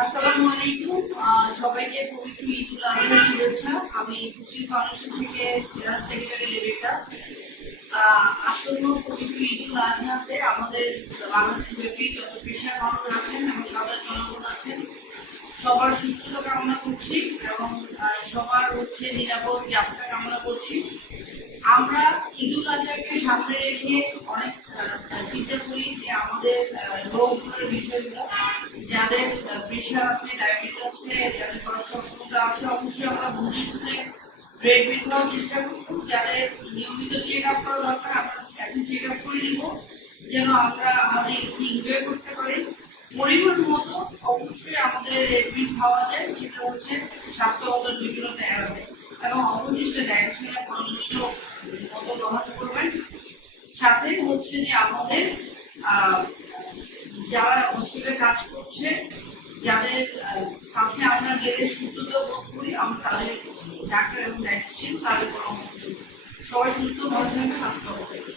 আসসালামু আলাইকুম। সবাইকে পবিত্র ঈদ উল আজহার শুভেচ্ছা। আমি পুষ্টি ফাউন্ডেশন থেকে জেনারেল সেক্রেটারি লেবেটা আসন্ন পবিত্র ঈদ উল আজহাতে আমাদের বাংলাদেশ ব্যাপী যত পেশার মানুষ আছেন এবং সাধারণ জনগণ আছেন, সবার সুস্থতা কামনা করছি এবং সবার হচ্ছে নিরাপদ যাত্রা কামনা করছি। আমরা ঈদুল আজহাকে সামনে রেখে অনেক চিন্তা করি আমাদের রোগগুলোর বিষয়গুলো, যাদের প্রেশার আছে ডায়াবেটিস আছে, যাদের সমস্যা আছে, অবশ্যই আমরা বুঝে শুনে রেড মিট খাওয়ার চেষ্টা করব। যাদের নিয়মিত চেক আপ করা দরকার, আমরা এখন চেক আপ করে নিব, যেন আমরা আমাদের ঈদকে এনজয় করতে পারি। পরিমাণ মতো অবশ্যই আমাদের রেড মিট খাওয়া যায়, সেটা হচ্ছে স্বাস্থ্যগত জটিলতা এড়াবে এবং অবশিষ্ট ডায়েটিশিয়ানের পরামর্শ মতো গ্রহণ করবেন। সাথে হচ্ছে যে আমাদের যারা হসপিটালে কাজ করছে, যাদের কাছে আমরা গেলে সুস্থতা বোধ করি, আমরা তাদের ডাক্তার এবং ডায়েটিশিয়ান তাদের পরামর্শ দেবো সবাই সুস্থ ভালো থাকবে হাসপাতালে